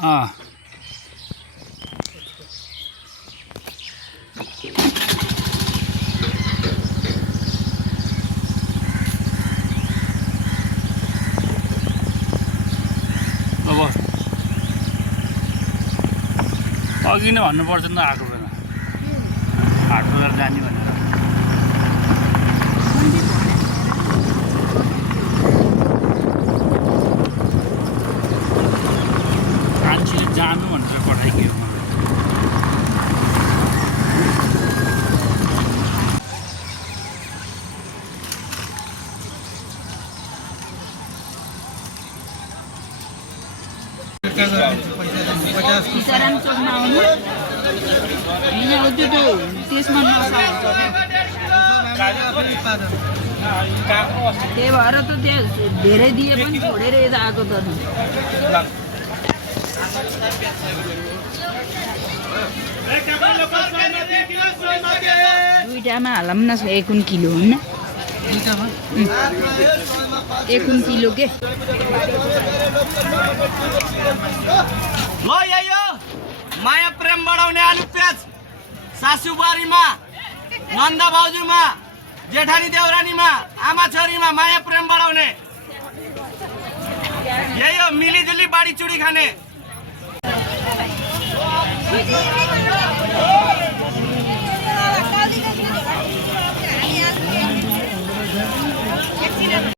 अब अघि नै भन्नुपर्छ नि आएको बेला हाट बजार जाने भनेर मान्छेले जानु भनेर पठाइदियो मलाई किसान चोकमा आउनु हैन हो त्यो त्यसमा नसाउँछ त्यही भएर त त्यो धेरै दिए पनि छोडेर यता आएको त दुईटामा हालौँ न 1 किलो होइन 1 किलो के ल यो माया प्रेम बढाउने आलु प्याज सासुबारीमा नन्दा भाउजूमा जेठानी देउरानीमा आमा छोरीमा माया प्रेम बढाउने यही हो मिलिजुली बाडी चुडी खाने